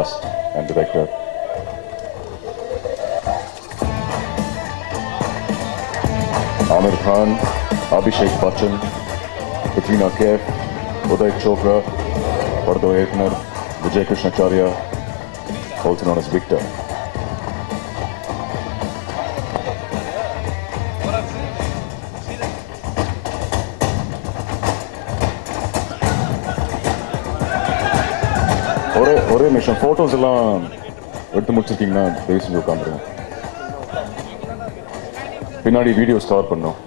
cast and director. Aamir Khan, Abhishek Bachchan, Katrina Kaif, Uday Chopra, Pardo Ekner, Vijay Krishnacharya, also known as Victor. ஒரே நிமிஷம் photos எல்லாம் எடுத்து முடிச்சிருக்கீங்கன்னா தயவு செஞ்சு உட்காந்துருங்க. பின்னாடி வீடியோஸ் கவர் பண்ணோம்.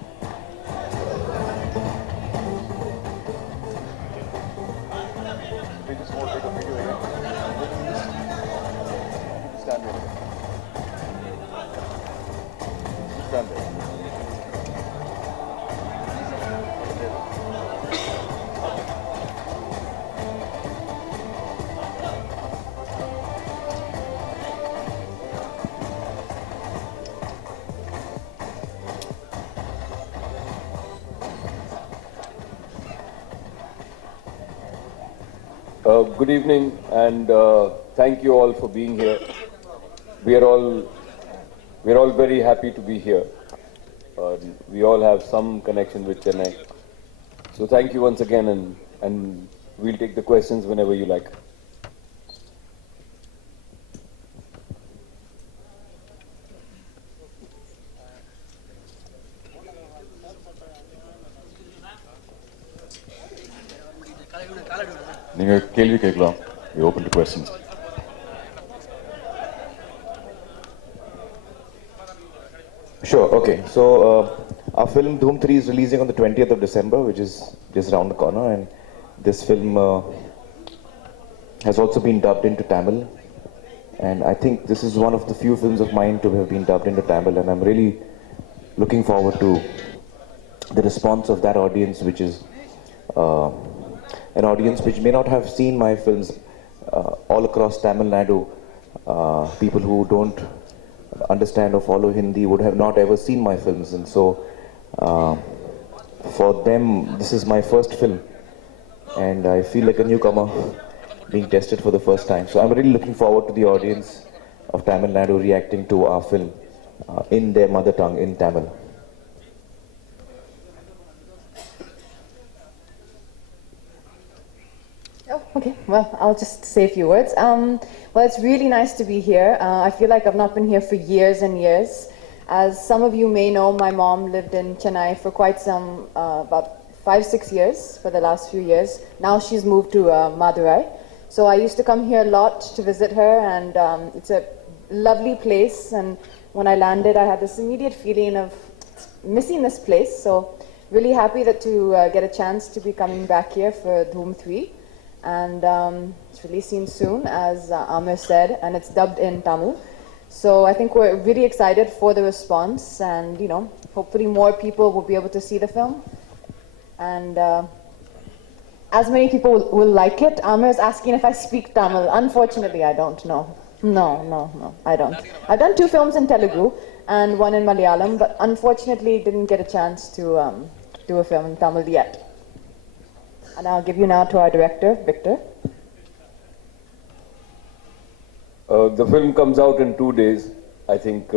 Good evening, and thank you all for being here. We are all very happy to be here. We all have some connection with Chennai. So thank you once again, and we'll take the questions whenever you like. நீங்கள் கேள்வி கேட்கலாம். We open to questions. Sure, okay. So our film Dhoom 3 is releasing on the 20th of December, which is just around the corner, and this film has also been dubbed into Tamil, and I think this is one of the few films of mine to have been dubbed into Tamil, and I'm really looking forward to the response of that audience, which is an audience which may not have seen my films all across Tamil Nadu. People who don't understand or follow Hindi would have not ever seen my films, and so for them this is my first film, and I feel like a newcomer being tested for the first time. So I'm really looking forward to the audience of Tamil Nadu reacting to our film in their mother tongue, in Tamil. Oh, okay. Well, I'll just say a few words. Well, it's really nice to be here. I feel like I've not been here for years and years. As some of you may know, my mom lived in Chennai for quite some, about 5-6 years, for the last few years. Now she's moved to Madurai. So I used to come here a lot to visit her, and it's a lovely place. And when I landed, I had this immediate feeling of missing this place. So really happy that to get a chance to be coming back here for Dhoom 3. And it's releasing soon, as Aamir said, and it's dubbed in Tamil. So I think we're really excited for the response, and hopefully more people will be able to see the film, and as many people will like it. Aamir is asking if I speak Tamil. Unfortunately, I don't know. No, I don't. I've done 2 films in Telugu and 1 in Malayalam, but unfortunately didn't get a chance to do a film in Tamil yet. And I'll give you now to our director, Victor. The film comes out in 2 days. I think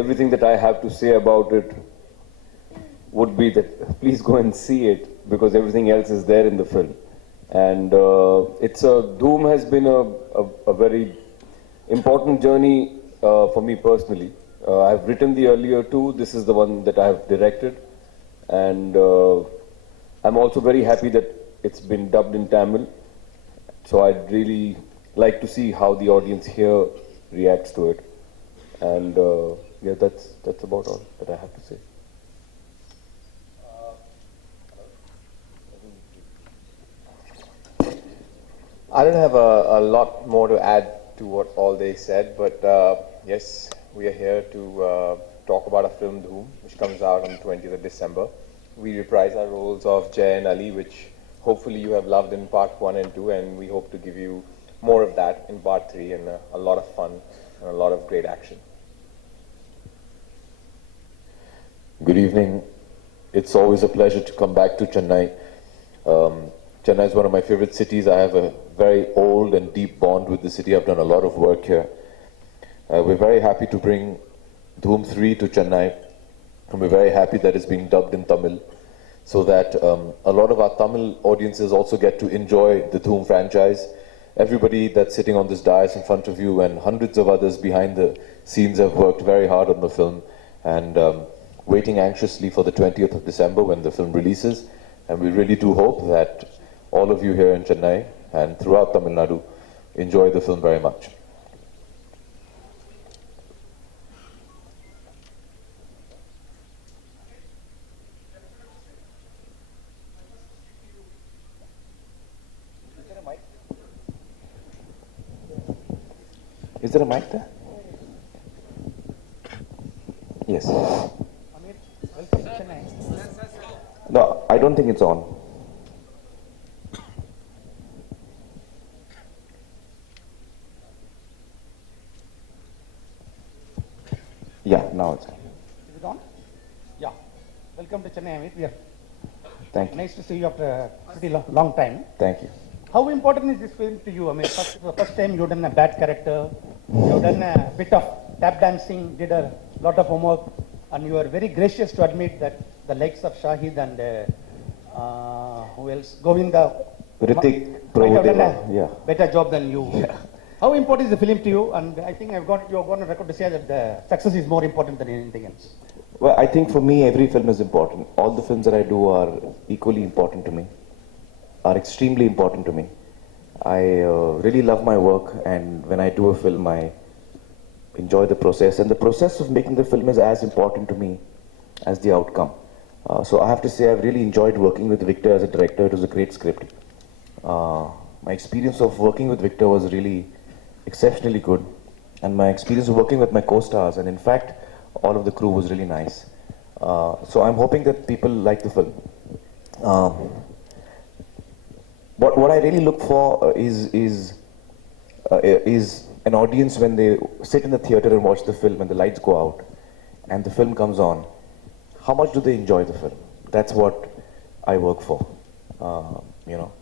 everything that I have to say about it would be that please go and see it, because everything else is there in the film. And Dhoom has been a very important journey for me personally. I've written the earlier 2. This is the one that I have directed, and I'm also very happy that it's been dubbed in Tamil. So I'd really like to see how the audience here reacts to it. And yeah, that's about all that I have to say. I don't have a lot more to add to what all they said, but yes, we are here to talk about our film Dhoom, which comes out on the 20th of December. We reprise our roles of Jay and Ali, which hopefully you have loved in part 1 and 2, and we hope to give you more of that in part 3, and a lot of fun and a lot of great action. Good evening. It's always a pleasure to come back to Chennai. Chennai is one of my favorite cities. I have a very old and deep bond with the city. I've done a lot of work here. We're very happy to bring Dhoom 3 to Chennai, and we're very happy that it's being dubbed in Tamil, so that a lot of our Tamil audiences also get to enjoy the Dhoom franchise. Everybody that's sitting on this dais in front of you and hundreds of others behind the scenes have worked very hard on the film, and waiting anxiously for the 20th of December when the film releases. And we really do hope that all of you here in Chennai and throughout Tamil Nadu enjoy the film very much. Is there a mic there? Yes. Aamir, welcome to Chennai. No, I don't think it's on. Yeah, now it's on. Is it on? Yeah. Welcome to Chennai, Aamir. We are Thank you. nice to see you after a pretty long time. Thank you. How important is this film to you? Aamir, the first time you've done a bad character, you've done a bit of tap dancing, did a lot of homework, and you are very gracious to admit that the likes of Shahid and who else? Govinda Ritik, might have done Prabhudev, a yeah. better job than you. How important is the film to you? And I think you're going to record to say that the success is more important than anything else. Well, I think for me, every film is important. All the films that I do are equally important to me, are extremely important to me. I really love my work, and when I do a film, I enjoy the process. And the process of making the film is as important to me as the outcome. So I have to say, I've really enjoyed working with Victor as a director. It was a great script. My experience of working with Victor was really exceptionally good, and my experience of working with my co-stars, and in fact, all of the crew was really nice. So I'm hoping that people like the film. What I really look for is an audience when they sit in the theater and watch the film and the lights go out and the film comes on. How much do they enjoy the film? That's what I work for, you know.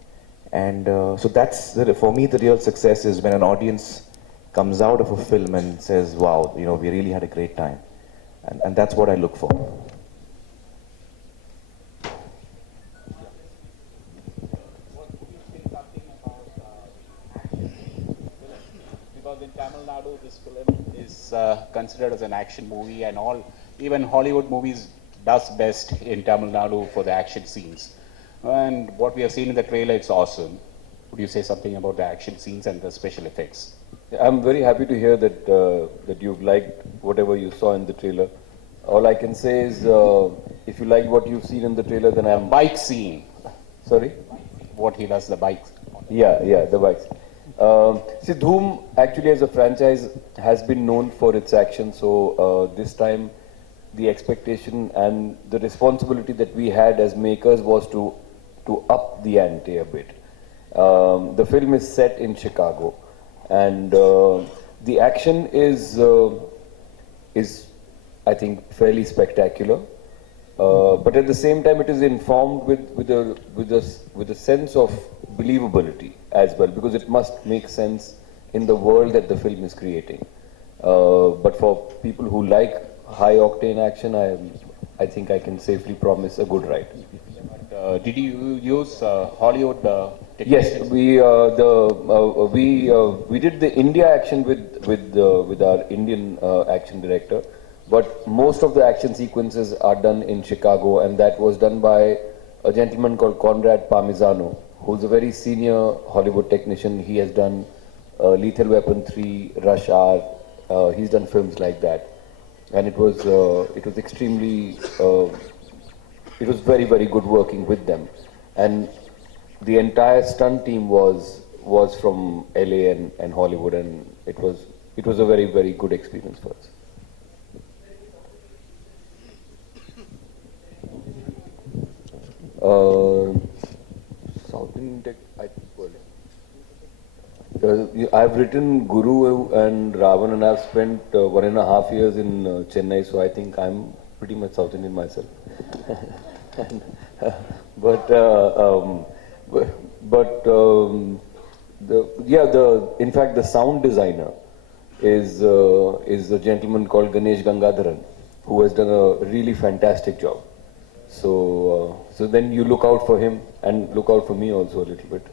And so that's, for me, the real success is when an audience comes out of a film and says, wow, you know, we really had a great time. And that's what I look for. Because in Tamil Nadu, this film is considered as an action movie, and even Hollywood movies does best in Tamil Nadu for the action scenes. And what we have seen in the trailer, it's awesome. Would you say something about the action scenes and the special effects? I'm very happy to hear that that you've liked whatever you saw in the trailer. All I can say is, if you liked what you've seen in the trailer, then I'm... Bike scene. Sorry? What he does, the bikes. Yeah, the bikes. See, Dhoom actually as a franchise has been known for its action, so this time the expectation and the responsibility that we had as makers was to up the ante a bit. The film is set in Chicago, and the action is I think fairly spectacular, but at the same time it is informed with a sense of believability as well, because it must make sense in the world that the film is creating. But for people who like high octane action, I think I can safely promise a good ride. Did you use Hollywood Yes, technicians? we did the India action with our Indian action director, but most of the action sequences are done in Chicago, and that was done by a gentleman called Conrad Parmigiano, who's a very senior Hollywood technician. He has done Lethal Weapon 3, Rush Hour. He's done films like that, and it was extremely. It was very, very good working with them, and the entire stunt team was from LA and Hollywood, and it was a very, very good experience for us. South Indian tech, I've written Guru and Ravan, and I've spent 1.5 years in Chennai, so I think I'm pretty much South Indian myself. but But in fact, the sound designer is a gentleman called Ganesh Gangadharan, who has done a really fantastic job. So then you look out for him and look out for me also a little bit.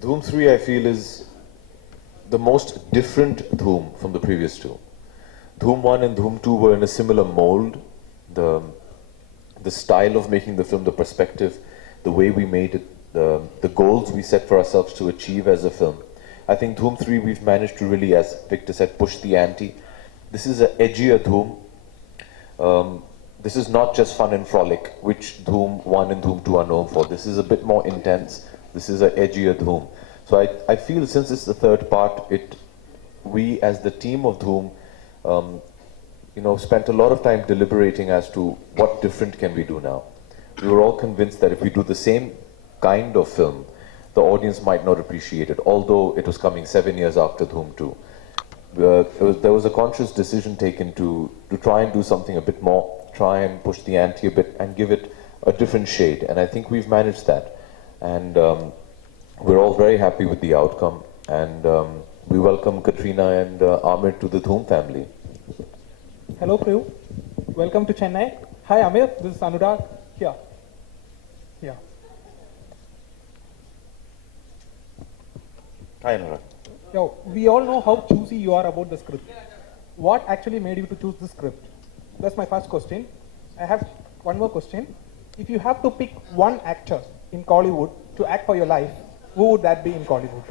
Dhoom 3, I feel, is the most different Dhoom from the previous two. Dhoom 1 and Dhoom 2 were in a similar mold. The style of making the film, the perspective, the way we made it, the goals we set for ourselves to achieve as a film. I think Dhoom 3 we've managed to really, as Victor said, push the ante. This is an edgier Dhoom. This is not just fun and frolic, which Dhoom 1 and Dhoom 2 are known for. This is a bit more intense. This is an edgier Dhoom. So I feel since it's the third part, we as the team of Dhoom, spent a lot of time deliberating as to what different can we do now. We were all convinced that if we do the same kind of film, the audience might not appreciate it, although it was coming 7 years after Dhoom 2. There was a conscious decision taken to try and do something a bit more, try and push the ante a bit and give it a different shade. And I think we've managed that. And we're all very happy with the outcome. And we welcome Katrina and Aamir to the Dhoom family. Hello, crew. Welcome to Chennai. Hi, Aamir. This is Anurag. Here. Yeah. Hi, Anurag. Yo, we all know how choosy you are about the script. What actually made you to choose the script? That's my first question. I have one more question. If you have to pick one actor in Collywood to act for your life, who would that be in Collywood?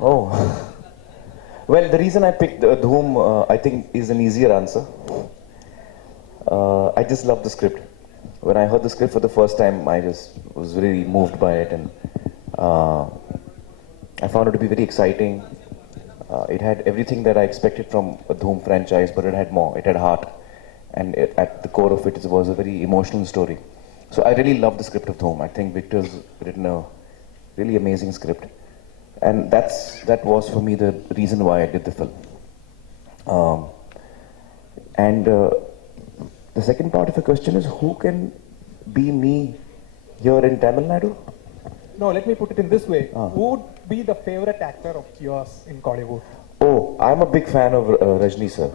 Oh. Well, the reason I picked Dhoom, I think, is an easier answer. I just love the script. When I heard the script for the first time, I just was really moved by it, and I found it to be very exciting. It had everything that I expected from a Dhoom franchise, but it had more. It had heart, and at the core of it was a very emotional story. So I really love the script of Dhoom. I think Victor's written a really amazing script. And that was for me the reason why I did the film. The second part of the question is, who can be me here in Tamil Nadu? No, let me put it in this way. Who would be the favorite actor of yours in Collywood? Oh, I'm a big fan of Rajni sir.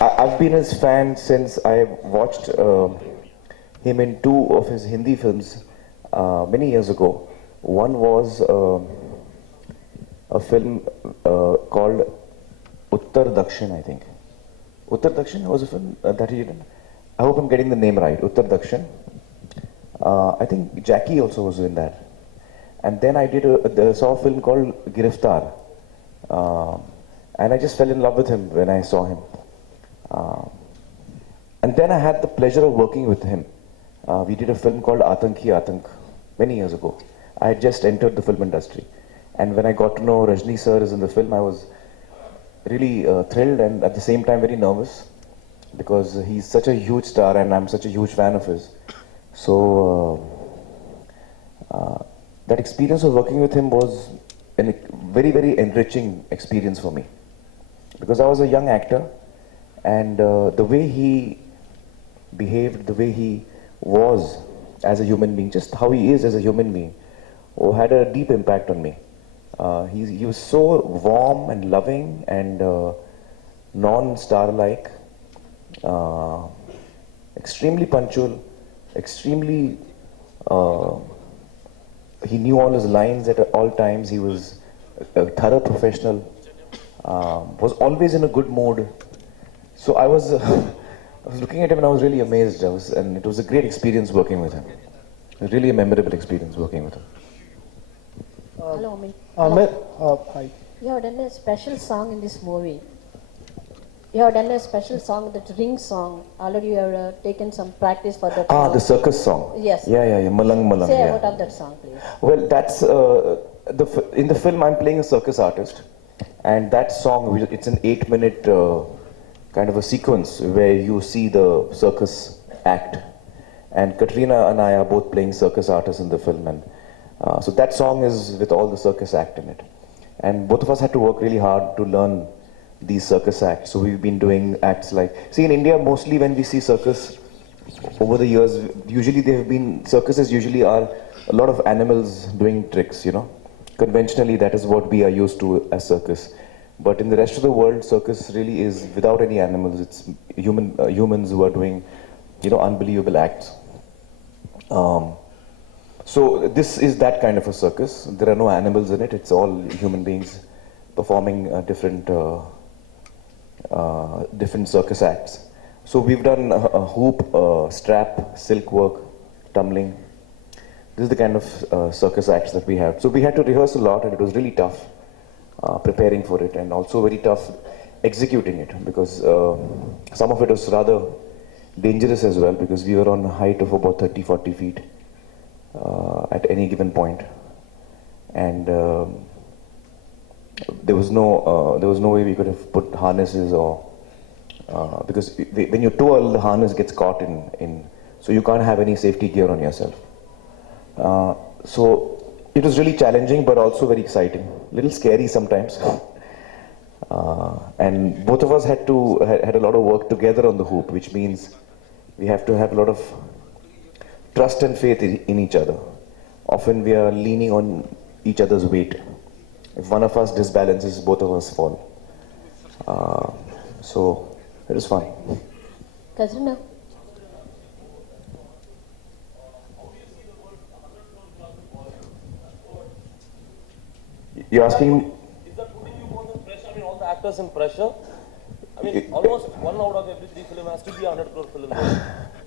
I've been his fan since I watched him in 2 of his Hindi films many years ago. One was a film called Uttar Dakshin, I think. Uttar Dakshin was a film that he did. I hope I'm getting the name right. Uttar Dakshin. I think Jackie also was in that. And then I saw a film called Giriftar. And I just fell in love with him when I saw him. And then I had the pleasure of working with him. We did a film called Atanki Atank many years ago. I had just entered the film industry. And when I got to know Rajni sir is in the film, I was really thrilled and at the same time very nervous, because he's such a huge star and I'm such a huge fan of his. So that experience of working with him was a very, very enriching experience for me, because I was a young actor, and the way he behaved, the way he was as a human being, just how he is as a human being, had a deep impact on me. He was so warm and loving and non-star-like, extremely punctual, extremely, he knew all his lines at all times. He was a thorough professional, was always in a good mood. So I was looking at him and I was really amazed. And it was a great experience working with him. Really a memorable experience working with him. Hello, Aamir. Aamir, hi. You have done a special song in this movie. You have done a special song, the ring song. Already you have taken some practice for that song. The circus song. Yes. Yeah. Malang Malang. Say Yeah. about of that song, please. Well, that's in the film I'm playing a circus artist, and that song, it's an 8-minute kind of a sequence where you see the circus act, And Katrina and I are both playing circus artists in the film, and so that song is with all the circus act in it. And both of us had to work really hard to learn these circus acts. So we've been doing acts like, see, in India, mostly when we see circus over the years, usually circuses usually are a lot of animals doing tricks, you know. Conventionally, that is what we are used to as circus. But in the rest of the world, circus really is without any animals. It's humans who are doing, you know, unbelievable acts. So this is that kind of a circus. There are no animals in it. It's all human beings performing different circus acts. So we've done a hoop, strap, silk work, tumbling. This is the kind of circus acts that we have. So we had to rehearse a lot, and it was really tough preparing for it, and also very tough executing it, because some of it was rather dangerous as well, because we were on a height of about 30-40 feet at any given point, and there was no way we could have put harnesses, or because when you twirl, the harness gets caught in, so you can't have any safety gear on yourself. So it was really challenging, but also very exciting. A little scary sometimes. And both of us had a lot of work together on the hoop, which means we have to have a lot of trust and faith in each other. Often we are leaning on each other's weight. If one of us disbalances, both of us fall. So it was fun. Katrina. You're asking? Is that putting you more than pressure? I mean, all the actors in pressure. I mean, almost 1 out of every 3 film has to be a 100 crore film.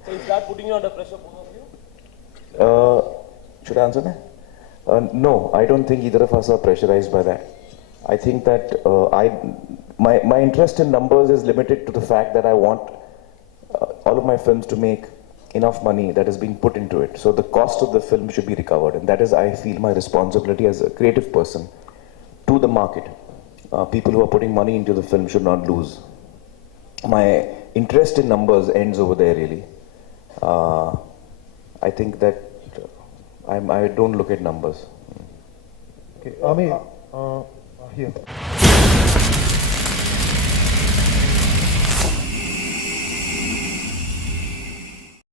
So is that putting you under pressure, both of you? Should I answer that? No, I don't think either of us are pressurized by that. I think that my interest in numbers is limited to the fact that I want all of my films to make enough money that is being put into it. So the cost of the film should be recovered, and that is, I feel, my responsibility as a creative person to the market. People who are putting money into the film should not lose. My interest in numbers ends over there, really. I think that I don't look at numbers. Okay, Aamir, here.